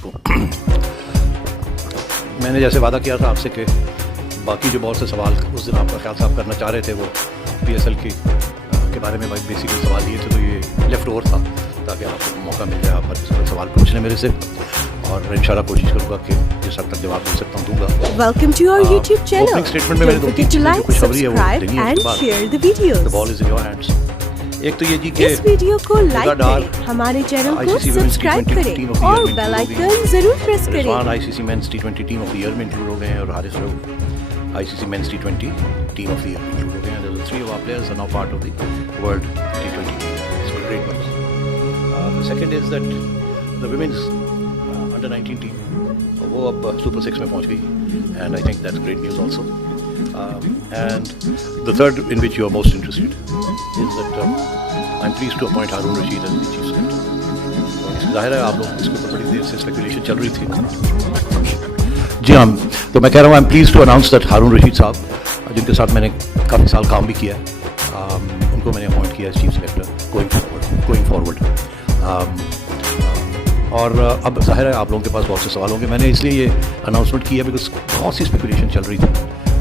सबको। मैंने जैसे वादा किया था आपसे कि बाकी जो बहुत से सवाल उस दिन आपका ख्याल साहब करना चाह रहे थे वो PSL के बारे में बेसिकली सवाल लिए थे, तो ये लेफ़्ट ओवर था ताकि आपको मौका मिल जाए आप पर सवाल पूछ लें मेरे से, और इंशाल्लाह कोशिश करूँगा कि जिस हद तक जवाब दे सकता हूँ दूँगा। Welcome to our YouTube channel. Opening statement में मैंने दो तीन to चीज़ें जो like, खुशखबरी है वो subscribe देनी है and उसके बाद share the videos. The ball is in your hands. एक तो ये जी कि इस वीडियो को लाइक करें, हमारे चैनल को ICC सब्सक्राइब करें और बेल आइकन जरूर प्रेस करें। Rizwan ICC men's T20 team of the year में इंक्लूड हो गए हैं और Haris Rauf ICC men's T20 team of the year में इंक्लूड हो गए हैं। The three of our players are now part of the world T20. It's a great news. The second is that the women's under 19 team वो अब Super 6 में पहुंच गई, and I think that's great news also. And the third, in which you are most interested, is that I'm pleased to appoint Harun Rashid as the chief secretary. जाहिर है आप लोग इसके ऊपर बड़ी देर से स्पेकुलेशन चल रही थी। जी हाँ, तो मैं कह रहा हूँ I'm pleased to announce that Harun Rashid साहब, जिनके साथ मैंने काफ़ी साल काम भी किया है, उनको मैंने अपॉइंट किया है चीफ सेक्रेटरी गोइंग फॉरवर्ड। और अब जाहिर है आप लोगों के पास बहुत से सवाल होंगे। मैंने इसलिए ये अनाउंसमेंट किया बिकॉज बहुत सी स्पेकुलेशन चल रही थी,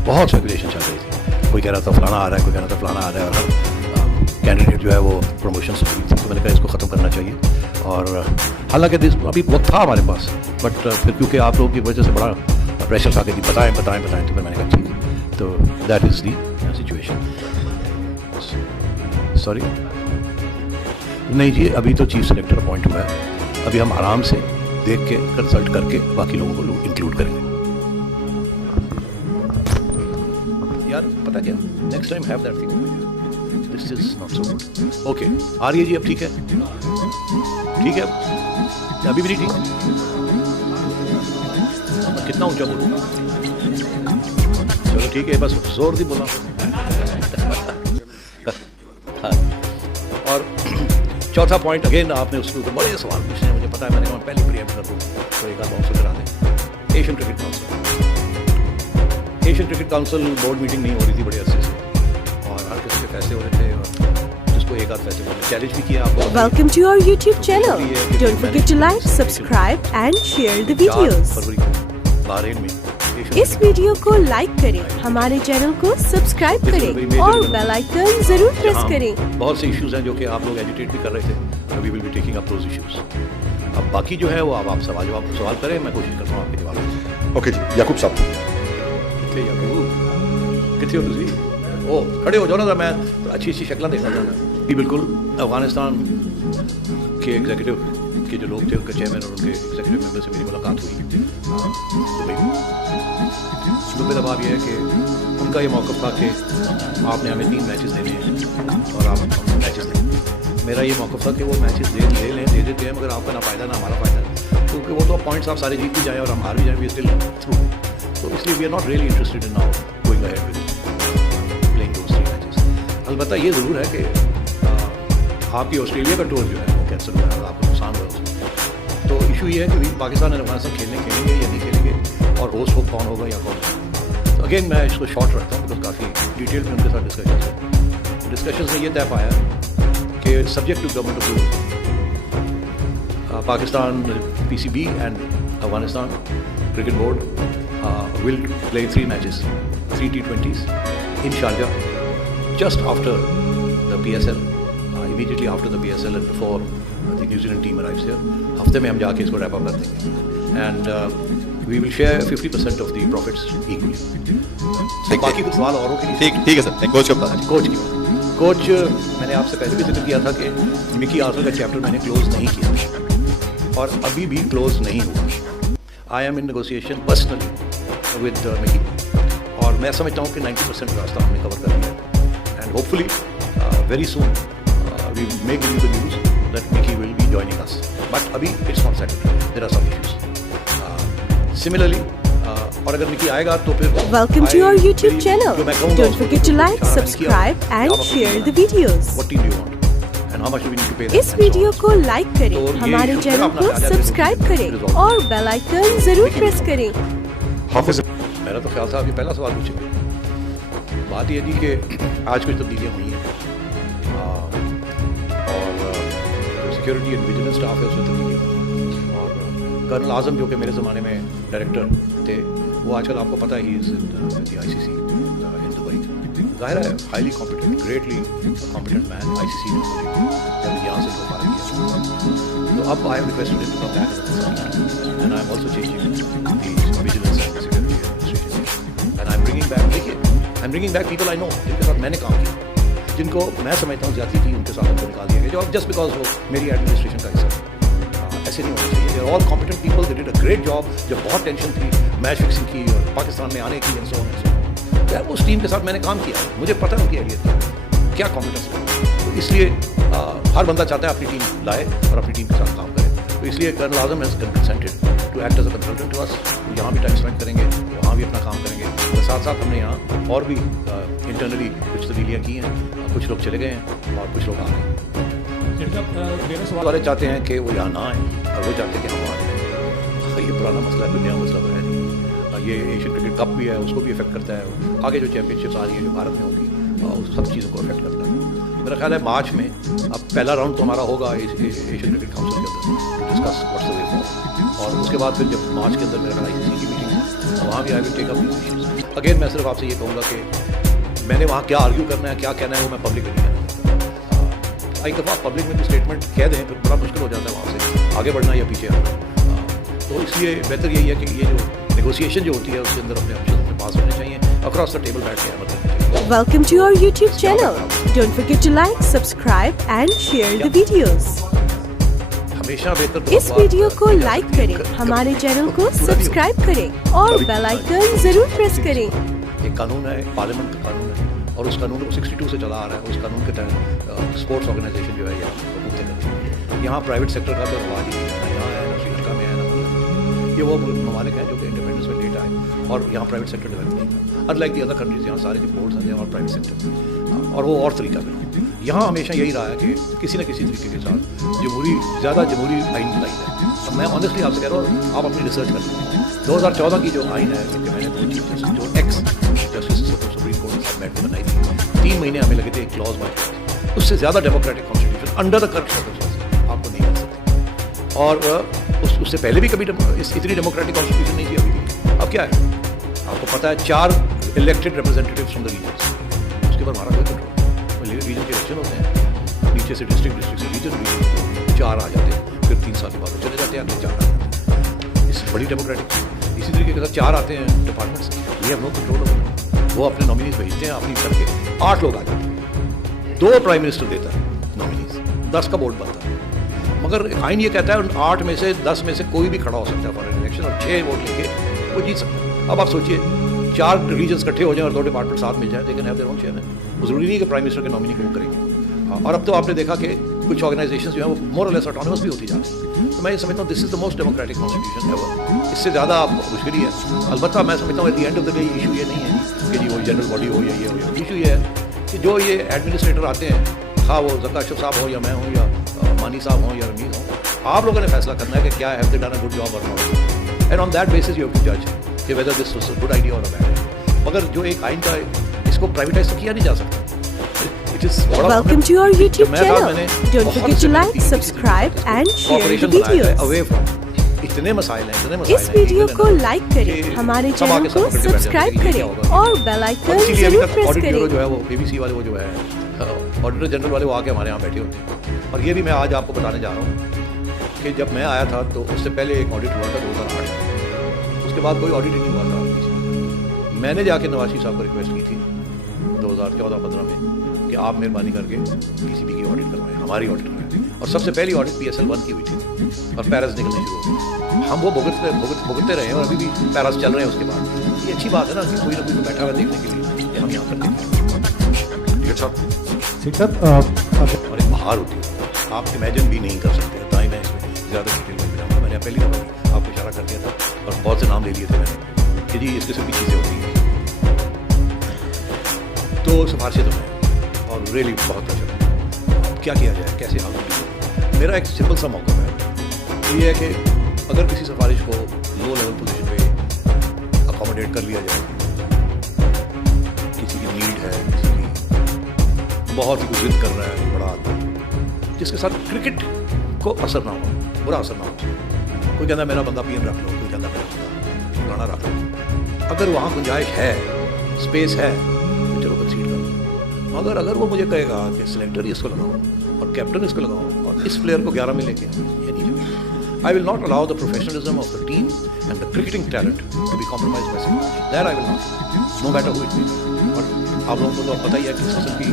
बहुत स्पेकुलेशन चल रही थी। कोई कह रहा था फलाना आ रहा है, कोई कह रहा था फलाना आ रहा है, और हर कैंडिडेट जो है वो प्रमोशन से हुई थी। तो मैंने कहा इसको ख़त्म करना चाहिए, और हालांकि अभी वक्त था हमारे पास, बट फिर क्योंकि आप लोगों की वजह से बड़ा प्रेशर था कि बताएं, तो फिर मैंने कहा ठीक है। तो that is the situation. Sorry नहीं जी, अभी तो चीफ सेक्रेटरी अपॉइंट हुआ है, अभी हम आराम से देख के कंसल्ट करके बाकी लोगों को इंक्लूड करेंगे। यार पता क्या, next time have that thing, this is not so good. Okay आ रही है जी, अब ठीक है, ठीक है, अभी भी नहीं ठीक है, कितना ऊंचा बोलूँ? चलो ठीक है, बस जोर दी बोला। हाँ। और चौथा पॉइंट, अगेन आपने उसके ऊपर बड़े सवाल पूछे हैं, मुझे पता है, मैंने कहा पहले प्रिएम्प्ट कर दूँ तो एक आध बाउंसर करा दें। Asian cricket council board meeting नहीं हो रही थी बड़े अरसे से, और हर किसी के फैसले हो रहे थे, और जिसको एक आध फैसले मैंने चैलेंज भी किया आपको। Welcome to our YouTube channel. Don't forget to like, subscribe and share the videos. फरवरी को बहरीन में इस वीडियो को लाइक करें, हमारे चैनल को सब्सक्राइब करें और बेल आइकन जरूर प्रेस करें। बहुत से इश्यूज हैं जो कि आप लोग एजिटेट भी कर रहे थे, we will be taking up those issues. अब बाकी जो है वो अब आप सवाल करें, मैं कोशिश करता हूँ आपके जवाब। ओके जी, याकूब साहब कितने हो तुझी? ओ खड़े हो जाओ ना, मैं तो अच्छी शक्लें देखना चाहता हूँ। बिल्कुल, अफगानिस्तान के एग्जीक्यूटिव के जो लोग थे, उनके चेयरमैन और उनके एग्जीक्यूटिव मेंबर से मेरी मुलाकात हुई दुबई। दबाव ये है कि उनका ये मौक़िफ़ था कि आपने हमें 3 मैचेस देने हैं और आप मैचेस दें। मेरा ये मौक़िफ़ था कि वो मैचेस दे देते हैं, मगर आपका ना फ़ायदा ना हमारा फ़ायदा, क्योंकि वो तो पॉइंट्स आप सारे जीत भी जाएँ और हम हार भी जाएँ, वी स्टिल थ्रू। तो इसलिए we are not really interested in now going ahead with playing those 3 matches. अलबत्ता ये ज़रूर है कि आपकी ऑस्ट्रेलिया का टूर जो है वो कैंसिल हुआ है, आपको नुकसान हुआ है उसमें। तो इशू ये है कि पाकिस्तान और अफगानिस्तान खेलेंगे या नहीं खेलेंगे, और होस्ट वो कौन होगा या कौन। तो अगेन मैं इसको शॉर्ट रखता हूँ बिकॉज काफ़ी डिटेल में उनके साथ डिस्कशन में ये तय पाया कि subject to government approval Pakistan PCB and Afghanistan cricket board will play 3 matches, 3 T20s in Sharjah just after the PSL, immediately after the PSL and before the New Zealand team arrives here. हफ्ते में हम जाके इसको रैप अप कर देंगे, and we will share 50% of the profits equally. बाकी कुछ सवाल औरों के लिए ठीक है सर। कोच का कोच की बात, कोच मैंने आपसे पहले भी जिक्र किया था कि मिकी आर्थर का चैप्टर मैंने क्लोज नहीं किया और अभी भी क्लोज नहीं हुआ। I am in negotiation personally with Mickey, और मैं समझता हूँ कि 90% रास्ता हमने कवर कर लिया, and hopefully very soon we may give you the news that Mickey will be joining us, but अभी it's not settled, there are some issues. Similarly और अगर मिकी आएगा तो फिर Welcome to our YouTube channel. Don't forget to like, subscribe and share the videos. What team do you want and how much do we need to pay them? इस video को like करें, हमारे channel को subscribe करें और bell icon जरूर press करें। हाफिज, मेरा तो ख्याल था अभी पहला सवाल पूछेंगे। बात यह थी कि आज कुछ तब्दीलियाँ हुई हैं, और सिक्योरिटी एंड विजिलेंस स्टाफ है उसमें तब्दीलियाँ, और कर्नल आजम जो कि मेरे ज़माने में डायरेक्टर थे, वो आजकल आपको पता है he is in the ICC in Dubai. ज़ाहिर है highly competent, greatly competent man. ICC ने जब यहाँ से फारग किया, तो अब I have requested him to come back and I am also changing the vigilance and security administration and I am bringing back, देखिए I am bringing back people I know, जिनके साथ मैंने काम किया, जिनको मैं समझता हूँ ज्यादा थी, उनके साथ उनको निकाल दिया गया, जो जस्ट बिकॉज वो मेरी एडमिनिस्ट्रेशन का हिस्सा। ऐसे नहीं होना चाहिए। They are all competent people, they did a great job. जब बहुत टेंशन थी मैच फिक्सिंग की और पाकिस्तान में आने की, सो यार उस टीम के साथ मैंने काम किया, मुझे पता है उनकी एहलियत क्या कॉम्पिटेंस है। तो इसलिए हर बंदा चाहता है अपनी टीम लाए और अपनी टीम के साथ काम करे। तो इसलिए colonel Azam has consented to act as a consultant to us. यहाँ भी टाइम स्पेंड करेंगे, वहाँ भी अपना काम करेंगे, और साथ साथ हमने यहाँ और भी इंटरनली कुछ तब्दीलियाँ की हैं। कुछ लोग चले गए हैं और कुछ लोग आ गए। वाले चाहते हैं कि वो यहाँ ना आए और वो चाहते हैं कि हम आए। ये पुराना मसला है, दुनिया मसला है नहीं। ये एशियन क्रिकेट कप भी है, उसको भी इफेक्ट करता है। आगे जो चैंपियनशिप्स आ रही हैं जो भारत में होंगी, उस सब चीज़ों को इफेक्ट करता है। मेरा ख्याल है मार्च में अब पहला राउंड तो हमारा होगा एशियन क्रिकेट काउंसिल के अंदर, discuss what's the way forward. और उसके बाद फिर जब मार्च के अंदर मेरा ख्याल ICC की मीटिंग है, वहाँ भी I will take up this issues. Again मैं सिर्फ आपसे ये कहूँगा कि मैंने वहाँ क्या आर्ग्यू करना है, क्या कहना है, वो मैं पब्लिक में नहीं कहना। एक दफ़ा पब्लिक में भी स्टेटमेंट कह दें फिर बड़ा मुश्किल हो जाता है वहाँ से आगे बढ़ना या पीछे आना। तो इसलिए बेहतर यही है कि ये जो नेगोशिएशन जो होती है उसके अंदर अपने ऑप्शन अपने पास होने चाहिए, अक्रॉस द टेबल बैठ के मतलब। Welcome to our YouTube channel. Don't forget to like, subscribe and share the videos. हमेशा बेहतर इस वीडियो को लाइक करें, हमारे चैनल को सब्सक्राइब करें और बेल आइकन जरूर प्रेस करें। एक कानून है, पार्लियामेंट का कानून है, और उस कानून को 62 से चला आ रहा है। उस कानून के तहत स्पोर्ट्स ऑर्गेनाइजेशन जो है यहाँ हुकूमतें करती है। यहाँ प्राइवेट सेक्टर का तो रवाज ही नहीं है, ना यहाँ है, ना श्रीलंका में है, ना ये वो ममालिक हैं जो कि इंडिपेंडेंस में लेट आए और यहाँ प्राइवेट सेक्टर डेवलप नहीं था। अनलाइक दी अदर कंट्रीज, यहाँ सारे जो बोर्ड्स हैं और प्राइवेट सेक्टर, और वो और तरीका है। यहाँ हमेशा यही रहा है कि किसी न किसी तरीके के साथ ज़्यादा जमहूरी आइन लाई है। अब मैं ऑनेस्टली आपसे कह रहा हूँ, आप अपनी रिसर्च कर लीजिए। 2014 की जो आइन है, क्योंकि मैंने 2 चीफ जस्टिस जो एक्स जस्टिस सुप्रीम कोर्ट के साथ बैठ के बनाई थी, 3 महीने हमें लगे थे एक क्लॉज बाय क्लॉज। उससे ज़्यादा democratic constitution under the current circumstances आपको नहीं मिल सकती। और उससे पहले भी कभी इतनी डेमोक्रेटिक कॉन्स्टिट्यूशन नहीं थी अभी भी। अब क्या है आपको पता है, 4 elected representatives from the regions, उसके बाद हमारा कोई कंट्रोल। रीजन के इलेक्शन होते हैं, नीचे से डिस्ट्रिक्ट से रीजन 4 आ जाते हैं, फिर 3 साल के बाद चले जाते हैं, अगले 4 आ जाते हैं। इस बड़ी डेमोक्रेटिक। इसी तरीके के साथ 4 आते हैं डिपार्टमेंट से, ये हम लोग कंट्रोल होते हैं। वो अपने नॉमिनीज भेजते हैं अपनी करके, 8 लोग आ जाते हैं। 2 प्राइम मिनिस्टर देता है नॉमिनीज, 10 का बोर्ड बनता है। मगर आइन ये कहता है 8 में से 10 में से कोई भी खड़ा हो सकता है फॉर इलेक्शन, और 6 वोट लेके वो जीत सकता है। अब आप सोचिए 4 रीजन्स इकट्ठे हो जाएं और 2 डिपार्टमेंट साथ मिल जाए, लेकिन हैव देयर ओन चेयरमैन। वो जरूरी नहीं है कि प्राइम मिनिस्टर के नॉमिनी को वो करेंगे। और अब तो आपने देखा कि कुछ ऑर्गेनाइजेशंस जो है वो मोर और लेस ऑटोनमस भी होती जा रही है। तो मैं ये समझता हूँ this is the most democratic constitution ever. इससे ज़्यादा मुश्किल ही है। अलबत्ता मैं समझता हूँ at the end of the day issue ये नहीं है कि जी वो जनरल बॉडी हो या ये हो। इशू ये है कि जो ये एडमिनिस्ट्रेटर आते हैं, हाँ वो ज़का अशरफ साहब हो या मैं हूँ या मानी साहब हों या रमीज़ हों, आप लोगों ने फैसला करना है कि क्या have they done a good job or not, and on that basis you have to जज कि whether this was a good idea or a bad idea. मगर जो एक आइन का इसको प्राइवेटाइज तो किया नहीं जा सकता। Welcome to our YouTube channel. Don't forget to like, subscribe and share the videos. इतने मसाइल हैं, इस वीडियो को लाइक करें, हमारे चैनल को सब्सक्राइब करें और बेल आइकन जरूर प्रेस करें। जो है वो BBC वाले वो जो है ऑडिटर जनरल वाले वो आके हमारे यहाँ बैठे होते हैं। और ये भी मैं आज आपको बताने जा रहा हूँ कि जब मैं आया था तो उससे पहले एक ऑडिट हुआ था 2008, उसके बाद कोई ऑडिट नहीं हुआ था। मैंने जाके नवाज शरीफ साहब को रिक्वेस्ट की थी 2014-15 में कि आप मेहरबानी करके PCB की ऑडिट करवाएं, हमारी ऑडिट करवाएं। और सबसे पहली ऑडिट PSL1 की हुई थी और पैरास निकलने शुरू हो गए। हम वो भुगतते रहे और अभी भी पैरास चल रहे हैं उसके बाद। ये अच्छी बात है ना कि कोई ना कोई तो बैठा हुआ देखने के लिए कि हम यहाँ करते हैं। और एक बहार होती है, आप इमेजिन भी नहीं कर सकते। ताई मैं इसमें ज़्यादा डिटेल में जाऊँगा, मैंने पहली दफ़ा आपको इशारा कर दिया था और बहुत से नाम ले लिए थे मैंने कि जी इस किस्म की चीज़ें होती हैं। तो सिफारिशें तो हैं और रियली बहुत अच्छा क्या किया जाए, कैसे हाल। मेरा एक सिंपल सा मौका है, तो ये है कि अगर किसी सिफारिश को लो लेवल पोजीशन पे अकोमोडेट कर लिया जाए, किसी की नीड है, किसी की बहुत ही कुछ जिद कर रहा है बड़ा आदमी, जिसके साथ क्रिकेट को असर ना हो, बुरा असर ना हो, कोई कहता मेरा बंदा पीएम रख लो, कोई कहता मेरा बंदा फलाना रख लो। अगर वहाँ गुंजाइश है, स्पेस है, तो चलो कंसीड करो। मगर अगर वो मुझे कहेगा कि सिलेक्टर ही इसको लगाओ और कैप्टन इसको लगाओ और इस प्लेयर को 11 में लेके ये नहीं चलेगा। I will not allow the professionalism of the team and the cricketing talent to be compromised by technology. That I will not, no matter who it be. और आप लोगों को तो पता ही है कि इस किस्म की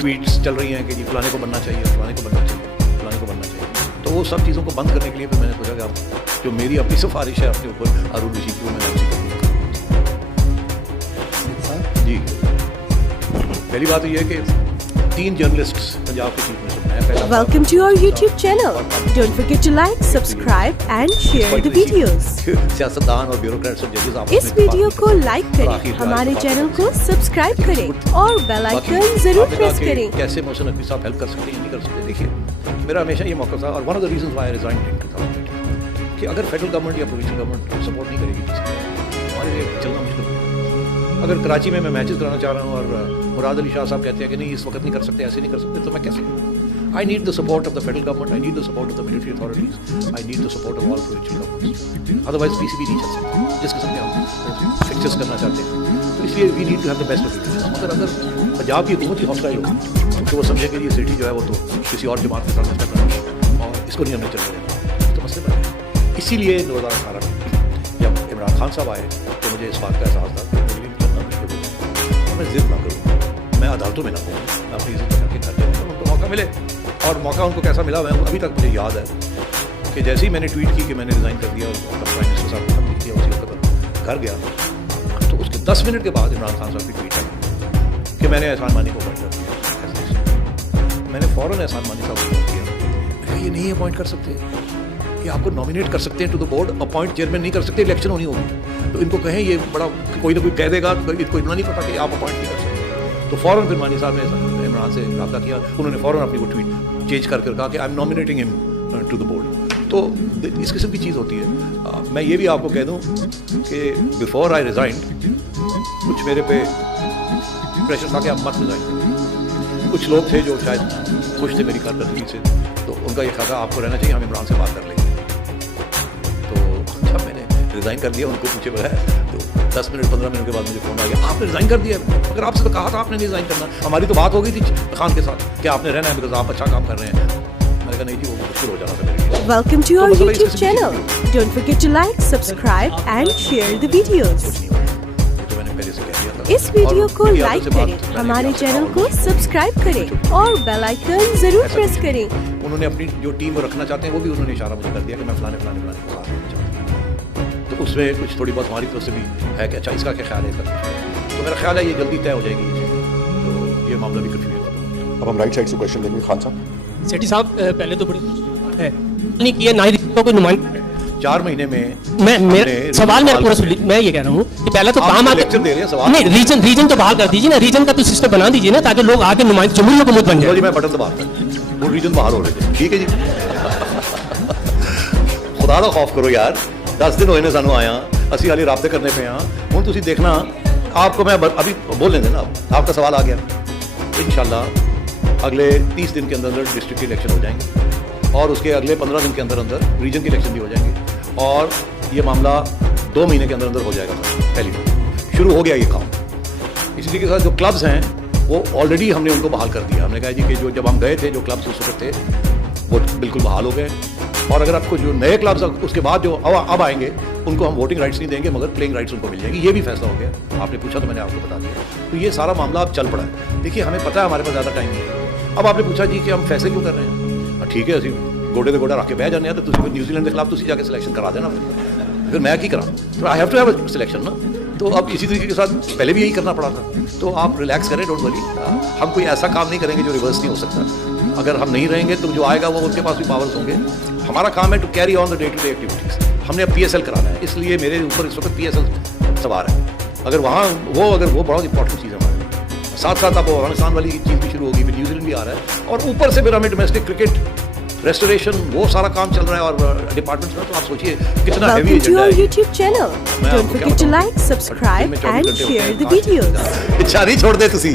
ट्वीट्स चल रही हैं कि जी फलाने को बनना चाहिए, फलाने को बनना चाहिए, फलाने को बनना चाहिए। तो वो सब चीज़ों को बंद करने के लिए फिर मैंने सोचा कि आप जो मेरी अपनी सिफारिश है अपने ऊपर अरुण ऋषि की, मैंने आपसे जी। पहली बात तो ये है कि 3 जर्नलिस्ट्स पंजाब के चीफ मिनिस्टर हैं। Welcome to our YouTube channel. Don't forget to like, subscribe and share the videos. सियासतदान और ब्यूरोक्रेट्स और जजेस आप इस वीडियो को लाइक करें, हमारे चैनल को सब्सक्राइब करें और बेल आइकन जरूर प्रेस करें। कैसे मोहसिन नकवी साहब हेल्प कर सकते हैं, नहीं कर सकते। देखिए मेरा हमेशा ये मौका था और one of the reasons why I resigned in 2008 कि अगर फेडरल गवर्नमेंट या प्रोविंशियल गवर्नमेंट सपोर्ट नहीं करेगी हमारे लिए चलना मुश्किल है। अगर कराची में मैं मैचेस कराना चाह रहा हूँ और मुराद अली शाह साहब कहते हैं कि नहीं इस वक्त नहीं कर सकते, ऐसे नहीं कर सकते, तो मैं कैसे? I need the support of the federal government, I need the support of the military authorities, I need the support of all provincial governments. Otherwise PCB नहीं चल सकती जिस किस्म के हम फिक्चर्स करना चाहते हैं। तो इसलिए we need to have the best of it. मगर अगर पंजाब की हुकूमत ही हॉस्टाइल होगी तो वो समझे कि ये सिटी जो है वो तो किसी और जमात के साथ मसला करना और इसको नहीं हमने चलने देना, तो मसले बन गए। इसीलिए 2018 में जब इमरान खान साहब आए तो मुझे इस बात का एहसास था मैं जिद ना करूँ, मैं अदालतों में ना हूँ, मैं अपनी इज्जत करके घर जाऊँ, उनको मौका मिले। और मौका उनको कैसा मिला, मैं अभी तक मुझे याद है कि जैसे ही मैंने ट्वीट की कि मैंने रिज़ाइन कर दिया और प्राइम मिनिस्टर साहब ने ट्वीट किया, उसी वक्त घर गया तो उसके 10 मिनट के बाद इमरान खान साहब की ट्वीट आई कि मैंने एहसान मानी को अपॉइंट कर दिया। मैंने फ़ौरन एहसान मानी साहब को किया, ये नहीं अपॉइंट कर सकते, ये आपको नॉमिनेट कर सकते हैं to the board, appoint chairman नहीं कर सकते, इलेक्शन होनी होगी। तो इनको कहें ये बड़ा कोई ना कोई कह देगा, इनको इतना नहीं पता कि आप अपॉइंट नहीं कर सकते। तो फ़ौरन फिर मानी साहब ने इमरान से रब्ता किया, उन्होंने फ़ौरन अपनी वो ट्वीट चेंज करके कहा कि I am nominating him to the board. तो इस किस्म की चीज़ होती है। मैं ये भी आपको कह दूँ कि बिफोर आई रिज़ाइंड कुछ मेरे पे प्रेशर था कि आप मत रिज़ाइन करें। कुछ लोग थे जो शायद खुश थे मेरी कारकर्दगी से, तो उनका ये ख्याल था आपको रहना चाहिए, हम इमरान से बात कर लेंगे। तो जब मैंने रिज़ाइन कर दिया, उनको पूछे बुलाया तो 10 मिनट 15 मिनट के बाद मुझे फ़ोन आ गया, आपने रिज़ाइन कर दिया? अगर आपसे तो कहा था आपने रिज़ाइन करना, हमारी तो बात हो गई थी खान के साथ कि आपने रहना है बिकॉज आप अच्छा काम कर रहे हैं। मैंने कहा नहीं जी, वो मुश्किल हो जाना था मेरे लिए। Welcome to our YouTube channel. Don't forget to like, subscribe and share the videos. तो मैंने पहले से कह दिया था। इस वीडियो को लाइक करें, हमारे चैनल को सब्सक्राइब करें और बेल आइकन जरूर प्रेस करें। उन्होंने अपनी जो टीम रखना चाहते हैं वो भी उन्होंने इशारा मुझे कर दिया कि मैं फलाने फलाने फलाने को साथ रखना चाहता हूँ। तो उसमें कुछ थोड़ी बहुत हमारी तरफ से भी है कि अच्छा इसका क्या ख्याल है, इसका तो मेरा ख्याल है ये जल्दी तय हो जाएगी ये चीज़। तो ये मामला भी कंफ्यूज होगा। अब हम राइट साइड से क्वेश्चन लेंगे खान साहब। सेठी साहब पहले तो बड़ी है नहीं किया ना ही कोई नुमाइंदा 4 महीने में मैं मेरा सवाल मेरा पूरा सुनिए। मैं ये कह रहा हूँ कि पहले तो काम आके लेक्चर दे रहे हैं, सवाल नहीं, रीजन तो बहाल कर दीजिए ना, रीजन का तो सिस्टम बना दीजिए ना ताकि लोग आके नुमाइंदा जमहूरी हुकूमत बन जाए। जी मैं बटन दबाता हूं, वो रीजन बाहर हो रहे थे। ठीक है जी खुदा का खौफ करो यार, 10 दिन होए ने सानू आया, ਅਸੀਂ हाली राबते करने पे हाँ। ਹੁਣ ਤੁਸੀਂ देखना, आपको मैं अभी बोल लेंगे ना, आपका सवाल आ गया। इंशाल्लाह अगले 30 दिन के अंदर डिस्ट्रिक्ट के इलेक्शन हो जाएंगे और उसके अगले 15 दिन के अंदर रीजन के इलेक्शन भी हो जाएंगे और ये मामला 2 महीने के अंदर हो जाएगा। पहली बार शुरू हो गया ये काम। इसी के साथ जो क्लब्स हैं वो ऑलरेडी हमने उनको बहाल कर दिया। हमने कहा जी कि जो जब हम गए थे जो क्लब्स उस वक्त थे वो बिल्कुल बहाल हो गए और अगर आपको जो नए क्लब्स उसके बाद जो अब आएंगे उनको हम वोटिंग राइट्स नहीं देंगे मगर प्लेइंग राइट्स उनको मिल जाएगी। ये भी फैसला हो गया। आपने पूछा तो मैंने आपको बता दिया। तो ये सारा मामला अब चल पड़ा है। देखिए हमें पता है हमारे पास ज़्यादा टाइम नहीं है। अब आपने पूछा जी कि हम फैसले क्यों कर रहे हैं, ठीक है ਅਸੀਂ गोडे ਦੇ गोडा रख के बह जाने तो ਤੁਸੀਂ न्यूजीलैंड के खिलाफ ਤੁਸੀਂ जाके सिलेक्शन करा देना, फिर मैं की करा, तो I have to have a selection ना। तो अब इसी तरीके के साथ पहले भी यही करना पड़ा था। तो आप रिलैक्स करें, डोंट वरी, हम कोई ऐसा काम नहीं करेंगे जो रिवर्स नहीं हो सकता। अगर हम नहीं रहेंगे तो जो आएगा वो उनके पास भी पावर्स होंगे। हमारा काम है to carry on the day to day activities. हमने अब PSL कराना है, इसलिए मेरे ऊपर इस वक्त PSL सवार है। अगर वो बहुत इंपॉर्टेंट चीज़ है हमारे साथ साथ अब अफगानिस्तान वाली चीज़ भी शुरू होगी, फिर न्यूजीलैंड भी आ रहा है और ऊपर से फिर हमें डोमेस्टिक क्रिकेट रेस्टोरेशन वो सारा काम चल रहा है और डिपार्टमेंट्स में। तो आप सोचिए कितना heavy Welcome to agenda our है। YouTube channel. Don't forget to like, subscribe and share the videos. अच्छा नहीं छोड़ दे तुसी।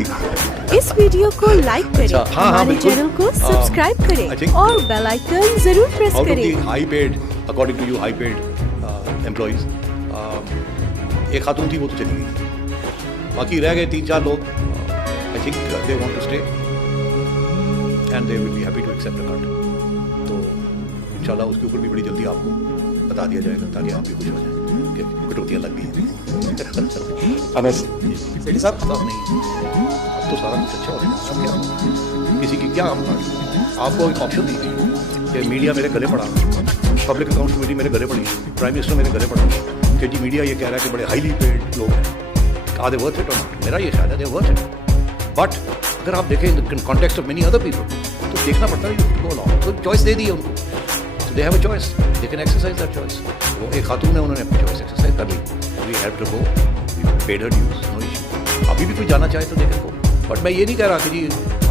इस वीडियो को लाइक करें, हाँ, हमारे बिल्कुल। चैनल को सब्सक्राइब I करें think और बेल आइकन जरूर प्रेस आउट ऑफ करें। The high paid according to you high paid employees. एक खातून थी, वो तो चली गई, बाकी रह गए 3-4 लोग। I think they want to stay and they will be happy to accept a cut. तो इंशाल्लाह उसके ऊपर भी बड़ी जल्दी आपको बता दिया जाएगा, ताकि आप भी खुश हो जाएं कि कटौतियाँ लग गई हैं। अनस सेठी साहब, नहीं, अब तो सारा कुछ अच्छा हो जाएगा। अब क्या, किसी की क्या हम बात, आपको एक ऑप्शन दी गई कि मीडिया मेरे गले पड़ा, पब्लिक अकाउंट कमेटी मेरे गले पड़ी, प्राइम मिनिस्टर मेरे गले पड़ा कि जी मीडिया ये कह रहा है कि बड़े हाईली पेड लोग हैं, आर दे वर्थ इट और नॉट? मेरा ये ख्याल है दे वर्थ इट, बट अगर आप देखें in context of many other people तो देखना पड़ता है गो अलॉन्ग। तो चॉइस दे दी है उनको, तो they have a choice, they can exercise that choice. वो एक खातून है, उन्होंने अपनी चॉइस एक्सरसाइज कर ली, we have to go, paid her dues, no issue. अभी भी कोई जाना चाहे तो देखें को, बट मैं ये नहीं कह रहा कि जी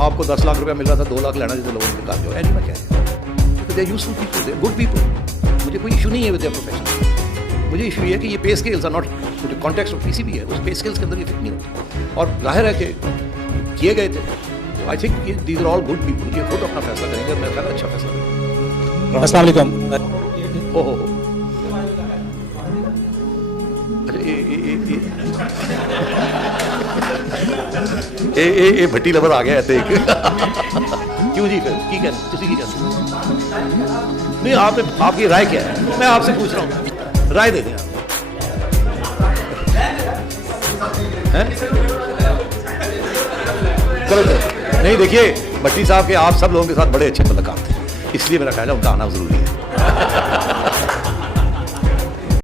आपको 10 लाख रुपया मिल रहा था, 2 लाख लेना जैसे लोगों ने निकाल दो, ऐसी मैं कह रहा हूँ। They are useful people, they are good people, मुझे कोई इशू नहीं है विद देयर प्रोफेशन। मुझे इशू ये है कि ये पे स्केल्स आर नॉट, जो कॉन्टेक्स्ट ऑफ पीसीबी है उस पे स्केल्स के अंदर ये फिट नहीं होती, और जाहिर है कि किए गए थे। I think these are all good people, ये खुद अपना फैसला करेंगे, मेरा ख्याल है अच्छा फैसला करेंगे। अस्सलाम वालेकुम। ओहो, अच्छा ये भट्टी लबर आ गया है एक। क्यों जी, फिर की कहते तुसी की कहते नहीं, आपकी राय क्या है? मैं आपसे पूछ रहा हूँ, राय दे दें आप। हैं? चलो नहीं, देखिए भट्टी साहब के आप सब लोगों के साथ बड़े अच्छे मुलाकात थे, इसलिए मेरा ख्याल है उनका आना जरूरी है।